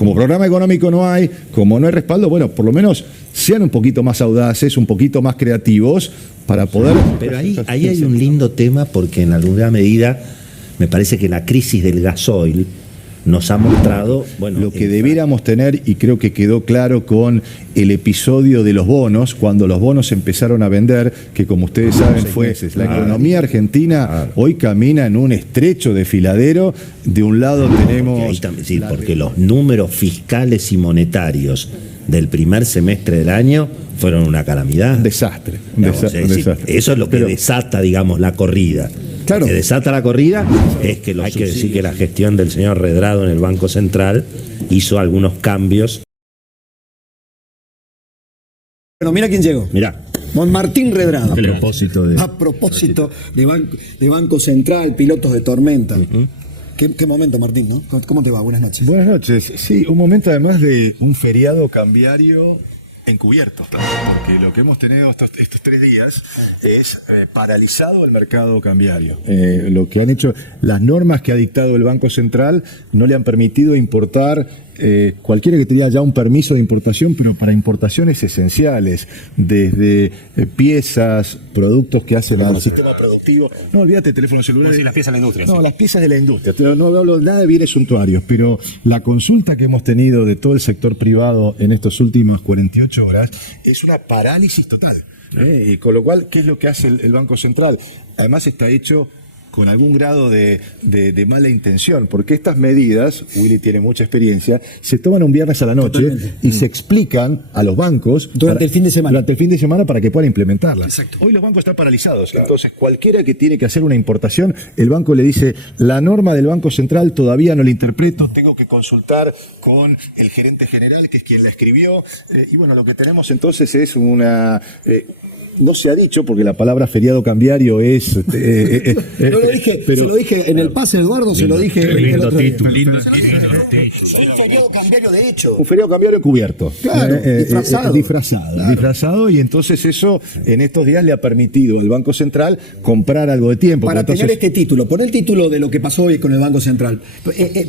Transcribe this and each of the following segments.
como programa económico no hay, como no hay respaldo, bueno, por lo menos sean un poquito más audaces, un poquito más creativos para poder... Pero ahí hay un lindo tema porque en alguna medida me parece que la crisis del gasoil nos ha mostrado, bueno, lo que debiéramos tener, y creo que quedó claro con el episodio de los bonos, cuando los bonos empezaron a vender, que como ustedes saben fue la economía argentina hoy camina en un estrecho desfiladero. De un lado tenemos... Sí, porque los números fiscales y monetarios del primer semestre del año fueron una calamidad. Un desastre. Desastre. Eso es lo que desata, digamos, la corrida. Claro. Lo que desata la corrida es que hay que decir que la gestión del señor Redrado en el Banco Central hizo algunos cambios. Bueno, mira quién llegó. Mirá. Martín Redrado. A propósito de Banco Central, pilotos de tormenta. Qué momento, Martín, ¿no? ¿Cómo te va? Buenas noches. Buenas noches. Sí, un momento además de un feriado cambiario encubierto, porque lo que hemos tenido estos 3 días es paralizado el mercado cambiario. Lo que han hecho, las normas que ha dictado el Banco Central no le han permitido importar cualquiera que tenía ya un permiso de importación, pero para importaciones esenciales, desde piezas, productos que hacen al sistema productivo. No, olvídate, teléfono celular. Sí, las piezas de la industria. No, sí. Las piezas de la industria. No hablo nada de bienes suntuarios, pero la consulta que hemos tenido de todo el sector privado en estas últimas 48 horas es una parálisis total. Y con lo cual, ¿qué es lo que hace el Banco Central? Además está hecho con algún grado de mala intención, porque estas medidas, Willy tiene mucha experiencia, se toman un viernes a la noche y se explican a los bancos durante el fin de semana. Durante el fin de semana para que puedan implementarlas. Exacto. Hoy los bancos están paralizados, claro. Entonces cualquiera que tiene que hacer una importación, el banco le dice, la norma del Banco Central todavía no la interpreto, tengo que consultar con el gerente general, que es quien la escribió, y bueno, lo que tenemos entonces es una... no se ha dicho, porque la palabra feriado cambiario es... no lo dije, pero, se lo dije en el pase, Eduardo, se lo dije... Lindo título. Un feriado cambiario de hecho. Un feriado cambiario encubierto. Claro, disfrazado, y entonces eso en estos días le ha permitido al Banco Central comprar algo de tiempo. Para tener este título, poner el título de lo que pasó hoy con el Banco Central.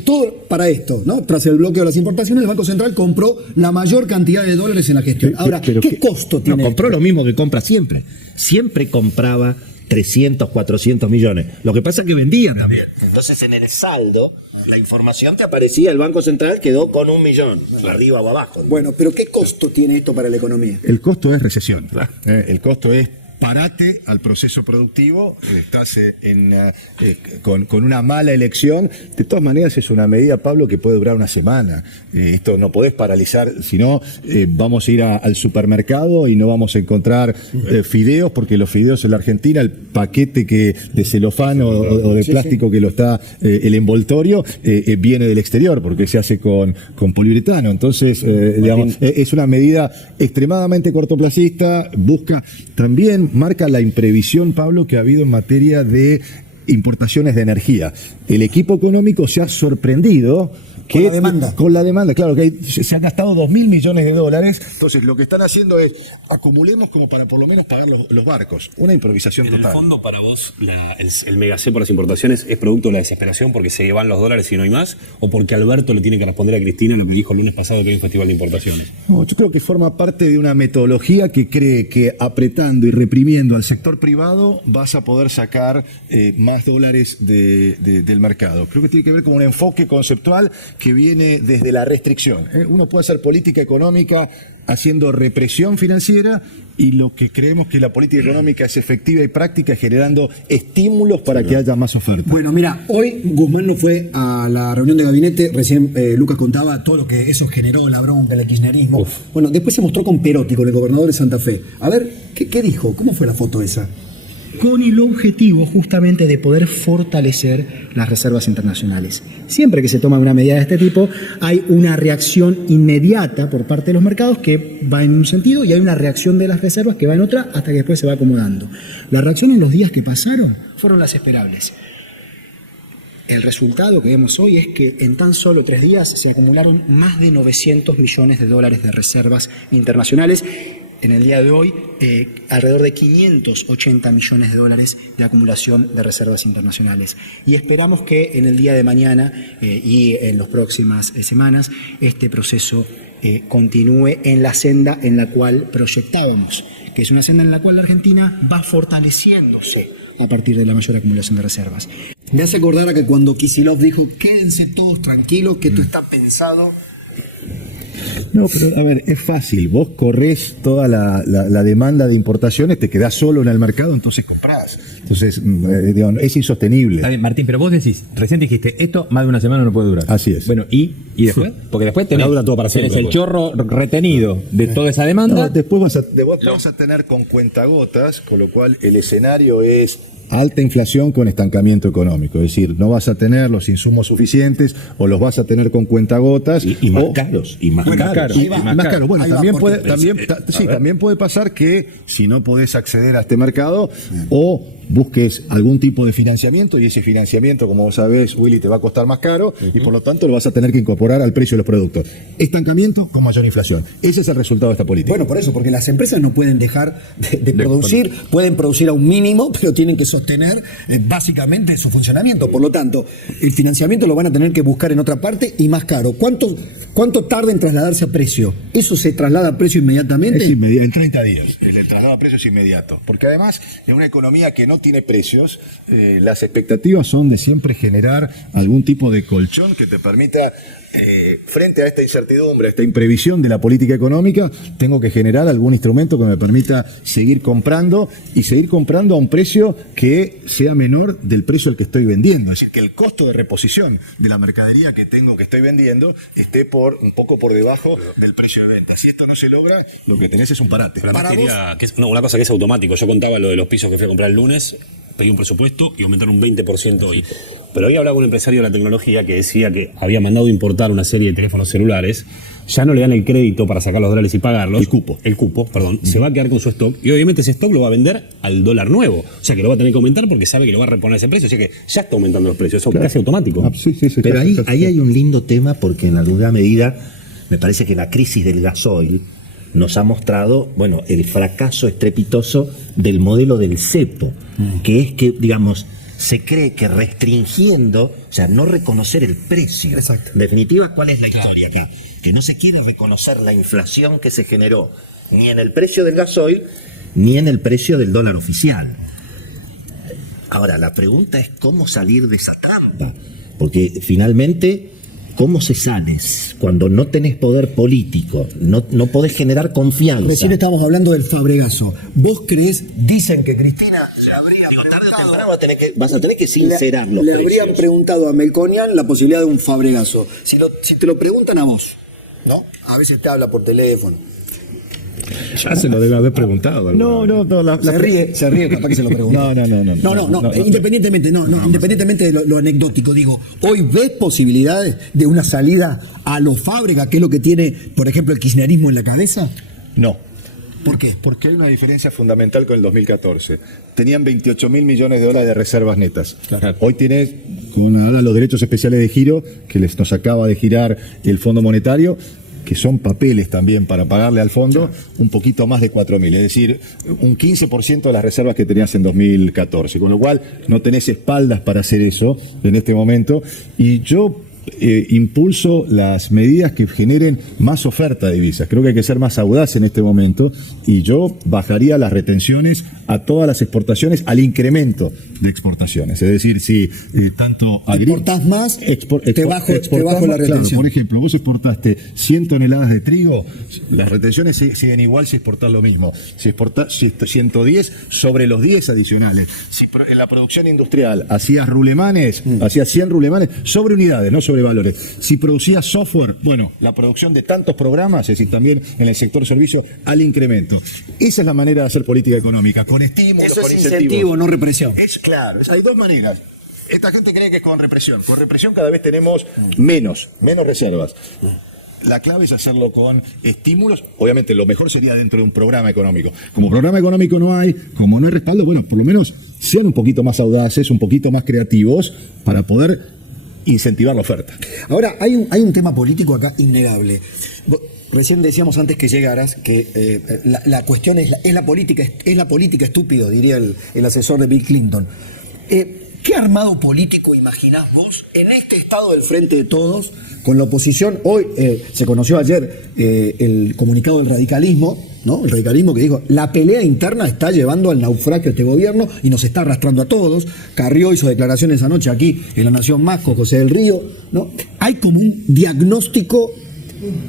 Todo para esto, ¿no? Tras el bloqueo de las importaciones, el Banco Central compró la mayor cantidad de dólares en la gestión. Ahora, ¿qué costo tiene? No, compró lo mismo que compra siempre. Siempre compraba 300, 400 millones. Lo que pasa es que vendía también. Entonces en el saldo, la información te aparecía, el Banco Central quedó con 1 millón, arriba o abajo. Bueno, pero ¿qué costo tiene esto para la economía? El costo es recesión. El costo es parate al proceso productivo, estás con una mala elección. De todas maneras es una medida, Pablo, que puede durar una semana. Esto no podés paralizar, si no vamos a ir al supermercado y no vamos a encontrar fideos, porque los fideos en la Argentina, el paquete de celofán o de plástico que lo está, el envoltorio, viene del exterior, porque se hace con poliuretano. Entonces, digamos, es una medida extremadamente cortoplacista, marca la imprevisión, Pablo, que ha habido en materia de importaciones de energía. El equipo económico se ha sorprendido con la demanda, claro, que se han gastado 2.000 millones de dólares. Entonces, lo que están haciendo es acumulemos como para por lo menos pagar los barcos. Una improvisación total. En el fondo, para vos, el mega C por las importaciones es producto de la desesperación porque se van los dólares y no hay más, o porque Alberto le tiene que responder a Cristina lo que dijo el lunes pasado que hay un festival de importaciones. No, yo creo que forma parte de una metodología que cree que apretando y reprimiendo al sector privado vas a poder sacar más dólares del mercado. Creo que tiene que ver con un enfoque conceptual que viene desde la restricción. Uno puede hacer política económica haciendo represión financiera, y lo que creemos que la política económica es efectiva y práctica generando estímulos para que haya más oferta. Bueno, mira, hoy Guzmán no fue a la reunión de gabinete, recién Lucas contaba todo lo que eso generó, la bronca, el kirchnerismo. Bueno, después se mostró con Perotti, con el gobernador de Santa Fe. A ver, ¿qué dijo? ¿Cómo fue la foto esa? Con el objetivo justamente de poder fortalecer las reservas internacionales. Siempre que se toma una medida de este tipo, hay una reacción inmediata por parte de los mercados que va en un sentido y hay una reacción de las reservas que va en otra hasta que después se va acomodando. La reacción en los días que pasaron fueron las esperables. El resultado que vemos hoy es que en tan solo 3 días se acumularon más de 900 millones de dólares de reservas internacionales. en el día de hoy alrededor de 580 millones de dólares de acumulación de reservas internacionales. Y esperamos que en el día de mañana y en las próximas semanas este proceso continúe en la senda en la cual proyectábamos, que es una senda en la cual la Argentina va fortaleciéndose a partir de la mayor acumulación de reservas. Me hace acordar a que cuando Kicillof dijo, quédense todos tranquilos, que esto está pensado. No, pero a ver, es fácil. Vos corres toda la demanda de importaciones, te quedás solo en el mercado, entonces comprás. Entonces, digamos, es insostenible. Está bien, Martín, pero vos decís, recién dijiste, esto más de una semana no puede durar. Así es. Bueno, ¿y después? Porque después tenés, No dura todo para siempre, tenés el pues. chorro retenido de toda esa demanda. No, después vas a tener con cuentagotas, con lo cual el escenario es alta inflación con estancamiento económico. Es decir, no vas a tener los insumos suficientes o los vas a tener con cuentagotas. Y más caros, y más caros. Y más caro. Bueno, Ahí va, también porque- puede, también puede pasar que si no podés acceder a este mercado o busques algún tipo de financiamiento y ese financiamiento, como vos sabés, Willy, te va a costar más caro y por lo tanto lo vas a tener que incorporar al precio de los productos. Estancamiento con mayor inflación. Ese es el resultado de esta política. Bueno, por eso, porque las empresas no pueden dejar de producir, pueden producir a un mínimo, pero tienen que sostener básicamente su funcionamiento. Por lo tanto, el financiamiento lo van a tener que buscar en otra parte y más caro. ¿Cuánto tarda en trasladarse a precio? ¿Eso se traslada a precio inmediatamente? Es inmediato, en 30 días. El traslado a precios es inmediato. Porque además, en una economía que no tiene precios, las expectativas son de siempre generar algún tipo de colchón que te permita, frente a esta incertidumbre, a esta imprevisión de la política económica, tengo que generar algún instrumento que me permita seguir comprando y seguir comprando a un precio que sea menor del precio al que estoy vendiendo. Es decir, que el costo de reposición de la mercadería que estoy vendiendo esté un poco por debajo del precio de venta. Si esto no se logra, lo que tenés es un parate. Pero además Para quería, que es, no, una cosa que es automático. Yo contaba lo de los pisos que fui a comprar el lunes, pedí un presupuesto y aumentaron un 20% hoy. Pero había hablado con un empresario de la tecnología que decía que había mandado importar una serie de teléfonos celulares, ya no le dan el crédito para sacar los dólares y pagarlos. El cupo, perdón. Se va a quedar con su stock y obviamente ese stock lo va a vender al dólar nuevo. O sea que lo va a tener que aumentar porque sabe que lo va a reponer a ese precio. O sea que ya está aumentando los precios. Eso casi automático. Sí, Pero ahí hay un lindo tema porque en alguna medida me parece que la crisis del gasoil nos ha mostrado, bueno, el fracaso estrepitoso del modelo del cepo, que es que, digamos, se cree que restringiendo, o sea, no reconocer el precio. Exacto. En definitiva, ¿cuál es la historia acá? Que no se quiere reconocer la inflación que se generó ni en el precio del gasoil ni en el precio del dólar oficial. Ahora, la pregunta es cómo salir de esa trampa, porque finalmente, ¿cómo se sale cuando no tenés poder político? No podés generar confianza. Recién estábamos hablando del Fabregaso. ¿Vos creés, dicen que Cristina le habría Digo, tarde o preguntado- temprano vas a tener que sincerar los le precios. habrían preguntado a Melconian la posibilidad de un Fabregaso. Si te lo preguntan a vos, ¿no? A veces te habla por teléfono. Ya se lo debe haber preguntado. No. Se ríe, capaz que se lo pregunta. No, independientemente de lo anecdótico, digo, ¿hoy ves posibilidades de una salida a los Fábregas, que es lo que tiene, por ejemplo, el kirchnerismo en la cabeza? No. ¿Por qué? Porque hay una diferencia fundamental con el 2014. Tenían 28.000 millones de dólares de reservas netas. Claro. Hoy tenés, con ahora los derechos especiales de giro, que nos acaba de girar el Fondo Monetario, que son papeles también para pagarle al fondo, un poquito más de 4.000, es decir, un 15% de las reservas que tenías en 2014, con lo cual no tenés espaldas para hacer eso en este momento, y yo impulso las medidas que generen más oferta de divisas. Creo que hay que ser más audaz en este momento y yo bajaría las retenciones a todas las exportaciones al incremento de exportaciones. Es decir, si tanto Exportás más, te bajo la retención. Claro, por ejemplo, vos exportaste 100 toneladas de trigo, las retenciones siguen igual si exportás lo mismo. Si exportás 110 sobre los 10 adicionales. Si en la producción industrial hacías rulemanes, hacías 100 rulemanes sobre unidades, no sobre valores. Si producías software, bueno, la producción de tantos programas, es decir, también en el sector servicio, al incremento. Esa es la manera de hacer política económica, con estímulos, Eso con es incentivos. incentivo, no represión. Claro, hay dos maneras. Esta gente cree que es con represión. Con represión cada vez tenemos menos reservas. La clave es hacerlo con estímulos. Obviamente lo mejor sería dentro de un programa económico. Como programa económico no hay, como no hay respaldo, bueno, por lo menos sean un poquito más audaces, un poquito más creativos para poder incentivar la oferta. Ahora, hay un tema político acá innegable. Recién decíamos antes que llegaras que la cuestión es la política estúpido, diría el asesor de Bill Clinton. ¿Qué armado político imaginás vos en este estado del frente de todos, con la oposición? Hoy se conoció ayer el comunicado del radicalismo, ¿no? El radicalismo que dijo, la pelea interna está llevando al naufragio a este gobierno y nos está arrastrando a todos. Carrió hizo declaraciones anoche aquí en La Nación Más con José del Río, ¿no? Hay como un diagnóstico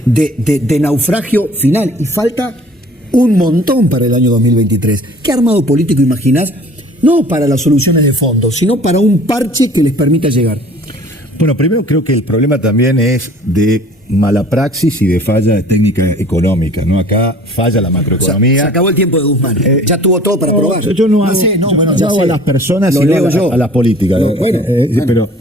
de naufragio final y falta un montón para el año 2023. ¿Qué armado político imaginás? No para las soluciones de fondo, sino para un parche que les permita llegar. Bueno, primero creo que el problema también es de mala praxis y de falla de técnica económica, ¿no? Acá falla la macroeconomía. O sea, se acabó el tiempo de Guzmán. Ya tuvo todo para probar. Yo no hago, ya hago sé. a las personas, Lo sino leo yo. a las políticas.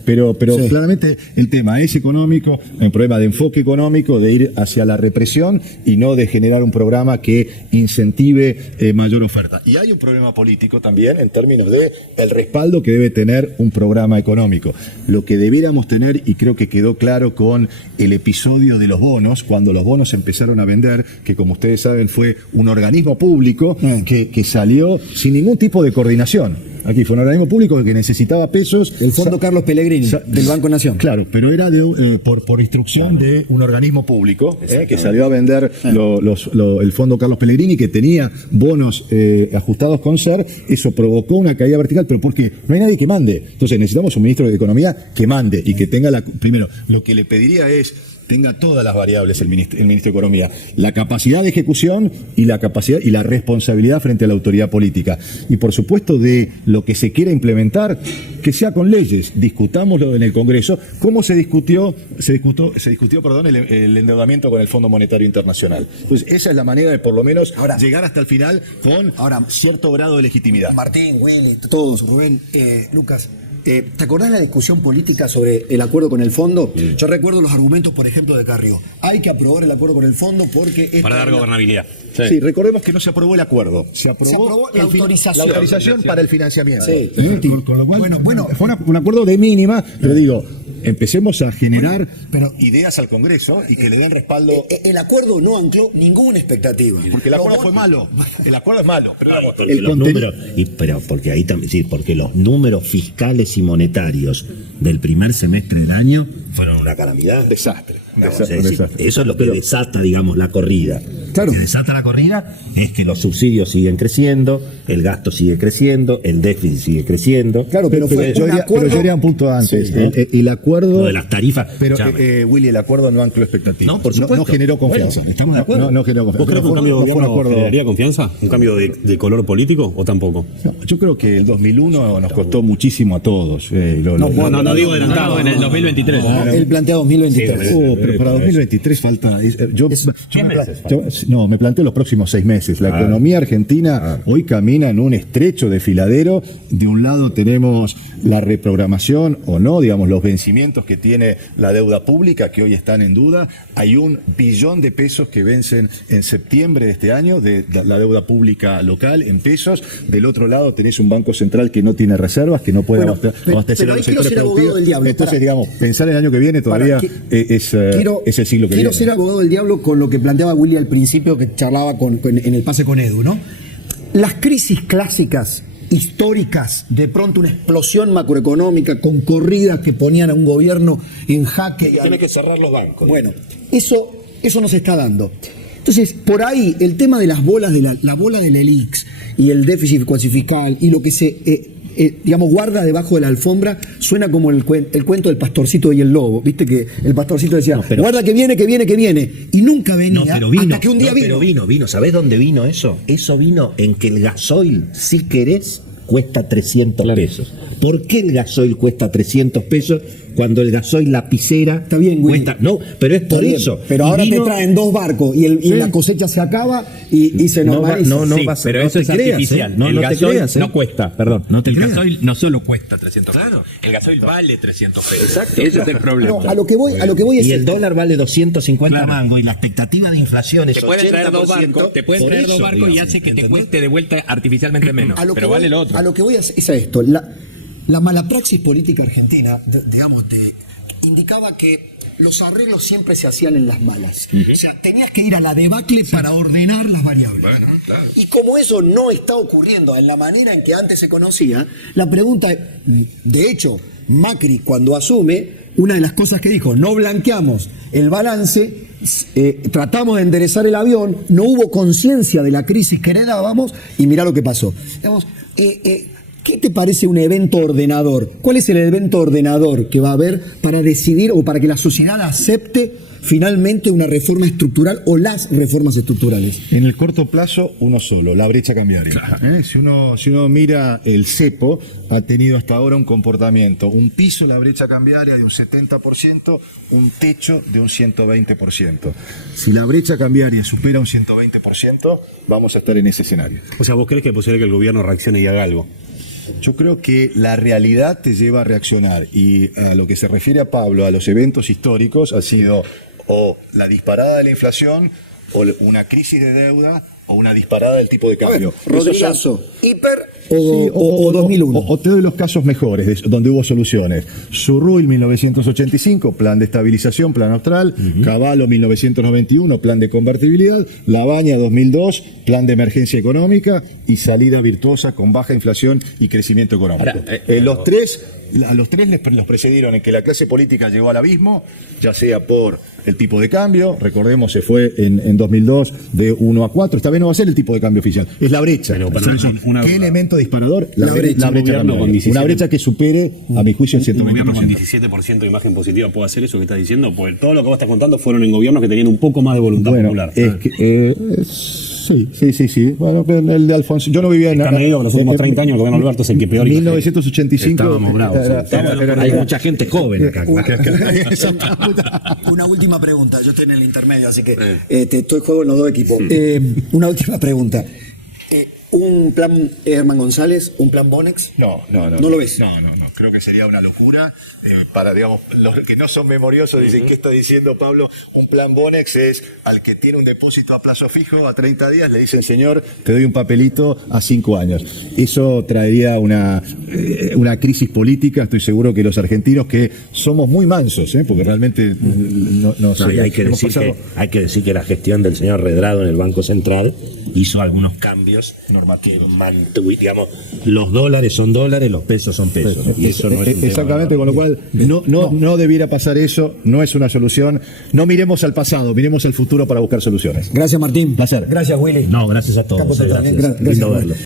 Pero Sí. claramente el tema es económico, un problema de enfoque económico, de ir hacia la represión y no de generar un programa que incentive mayor oferta. Y hay un problema político también en términos de el respaldo que debe tener un programa económico. Lo que debiéramos tener, y creo que quedó claro con el episodio de los bonos, cuando los bonos empezaron a vender, que como ustedes saben fue un organismo público que salió sin ningún tipo de coordinación. Aquí fue un organismo público que necesitaba pesos. El Fondo Carlos Pellegrini, del Banco Nación. Claro, pero era por instrucción de un organismo público que salió a vender el Fondo Carlos Pellegrini, que tenía bonos ajustados con SER. Eso provocó una caída vertical, pero ¿por qué? No hay nadie que mande. Entonces necesitamos un ministro de Economía que mande y que tenga primero, lo que le pediría es tenga todas las variables el ministro de Economía, la capacidad de ejecución y la capacidad y la responsabilidad frente a la autoridad política. Y por supuesto de lo que se quiera implementar, que sea con leyes. Discutámoslo en el Congreso. ¿Cómo se discutió el endeudamiento con el Fondo Monetario Internacional? Pues esa es la manera de por lo menos llegar hasta el final con cierto grado de legitimidad. Martín, Willy, todos, Rubén, Lucas. ¿Te acordás de la discusión política sobre el acuerdo con el fondo? Yo recuerdo los argumentos, por ejemplo, de Carrió. Hay que aprobar el acuerdo con el fondo porque... Para dar gobernabilidad. Sí, recordemos que no se aprobó el acuerdo. Se aprobó la autorización. La autorización para el financiamiento. Sí. Con lo cual, bueno, fue un acuerdo de mínima, pero digo, empecemos a generar ideas al Congreso y que le den respaldo. El acuerdo no ancló ninguna expectativa. Porque el acuerdo fue malo. El acuerdo es malo. Porque los números, porque ahí también, sí, porque los números fiscales y monetarios del primer semestre del año fueron una calamidad. Desastre. Eso es lo que desata, digamos, la corrida. Claro. Lo que desata la corrida es que los subsidios siguen creciendo, el gasto sigue creciendo, el déficit sigue creciendo. Claro, pero yo iría un punto antes. Sí. El acuerdo. Lo de las tarifas. Pero, Willy, el acuerdo no ancló expectativas. No, por supuesto. No generó confianza. Bueno, estamos de acuerdo. No generó confianza. ¿Vos crees que un cambio de gobierno generaría confianza? ¿Un cambio de color político o tampoco? No, yo creo que el 2001 nos costó muchísimo a todos. No digo adelantado, en el 2023. Él plantea 2023. Pero para 2023 falta. Me planteo los próximos 6 meses. La economía argentina hoy camina en un estrecho desfiladero. De un lado tenemos la reprogramación o no, digamos, los vencimientos que tiene la deuda pública, que hoy están en duda. Hay $1 billón de pesos que vencen en septiembre de este año, de la deuda pública local en pesos. Del otro lado tenés un Banco Central que no tiene reservas, que no puede abastecer a los sectores productivos. Entonces, digamos, pensar el año que viene todavía es el siglo que viene. Quiero ser abogado del diablo con lo que planteaba Willy al principio, que charlaba en el pase con Edu, ¿no? Las crisis clásicas, históricas, de pronto una explosión macroeconómica con corridas que ponían a un gobierno en jaque. Tiene que cerrar los bancos. Bueno, eso no se está dando. Entonces, por ahí, el tema de las bolas, la bola del ELIX y el déficit fiscal y lo que se... guarda debajo de la alfombra, suena como el cuento del pastorcito y el lobo. Viste que el pastorcito decía, guarda que viene, y nunca venía, hasta que un día vino. ¿Sabés dónde vino eso? Eso vino en que el gasoil, si querés, cuesta 300 pesos. ¿Por qué el gasoil cuesta 300 pesos cuando el gasoil lapicera está bien, cuesta? No, pero es por eso. Pero ahora te traen 2 barcos y la cosecha se acaba y se normaliza. Pero eso es artificial. El gasoil no cuesta, perdón. El gasoil no solo cuesta 300 pesos. El gasoil vale 300 pesos. Exacto. Ese es el problema. No, a lo que voy es... Y el dólar vale 250 mangos y la expectativa de inflación es 80%. Te pueden traer 2 barcos y hace que te cueste de vuelta artificialmente menos. Pero vale lo otro. A lo que voy es a esto. La mala praxis política argentina, digamos, indicaba que los arreglos siempre se hacían en las malas. O sea, tenías que ir a la debacle para ordenar las variables. Bueno, claro. Y como eso no está ocurriendo en la manera en que antes se conocía, la pregunta es, de hecho, Macri cuando asume, una de las cosas que dijo, no blanqueamos el balance, tratamos de enderezar el avión, no hubo conciencia de la crisis que heredábamos y mirá lo que pasó. Digamos, ¿qué te parece un evento ordenador? ¿Cuál es el evento ordenador que va a haber para decidir o para que la sociedad acepte finalmente una reforma estructural o las reformas estructurales? En el corto plazo, uno solo, la brecha cambiaria. Claro. Si uno mira el cepo, ha tenido hasta ahora un comportamiento, un piso en la brecha cambiaria de un 70%, un techo de un 120%. Si la brecha cambiaria supera un 120%, vamos a estar en ese escenario. O sea, ¿vos crees que es posible que el gobierno reaccione y haga algo? Yo creo que la realidad te lleva a reaccionar y a lo que se refiere a Pablo, a los eventos históricos, ha sido o la disparada de la inflación o una crisis de deuda o una disparada del tipo de cambio. Rodrigazo, hiper o 2001. O te doy los casos mejores, donde hubo soluciones. Surruil 1985, plan de estabilización, plan austral. Cavallo 1991, plan de convertibilidad. Labaña 2002, plan de emergencia económica y salida virtuosa con baja inflación y crecimiento económico. A los tres los precedieron en que la clase política llegó al abismo, ya sea por el tipo de cambio, recordemos, se fue en 2002 de 1 a 4, esta vez no va a ser el tipo de cambio oficial, es la brecha. ¿Qué elemento disparador? La brecha cambiaria. Una brecha que supere, a mi juicio, el 120%. ¿Un gobierno con 17% de imagen positiva puede hacer eso que estás diciendo? Pues todo lo que vos estás contando fueron en gobiernos que tenían un poco más de voluntad popular. Sí. Bueno, el de Alfonso, yo no vivía en... Está medido que los últimos 30 años el gobierno de Alberto es el que peor... 1985... Estábamos bravos. Hay mucha gente joven acá. Una última pregunta, yo estoy en el intermedio, así que estoy juego en los dos equipos. Una última pregunta. ¿Un plan Herman González, un plan Bonex? No. ¿No lo ves? No. Creo que sería una locura. Para, digamos, los que no son memoriosos dicen, ¿qué está diciendo Pablo? Un plan Bonex es al que tiene un depósito a plazo fijo a 30 días, le dicen, señor, te doy un papelito a 5 años. Eso traería una crisis política. Estoy seguro que los argentinos, que somos muy mansos, porque realmente no sé. Hay que decir que la gestión del señor Redrado en el Banco Central hizo algunos cambios que mantuvo, digamos, los dólares son dólares, los pesos son pesos. Y eso no es exactamente, con lo cual no debiera pasar eso, no es una solución. No miremos al pasado, miremos al futuro para buscar soluciones. Gracias, Martín. Placer. Gracias, Willy. No, gracias a todos. Gracias. Lindo verlo.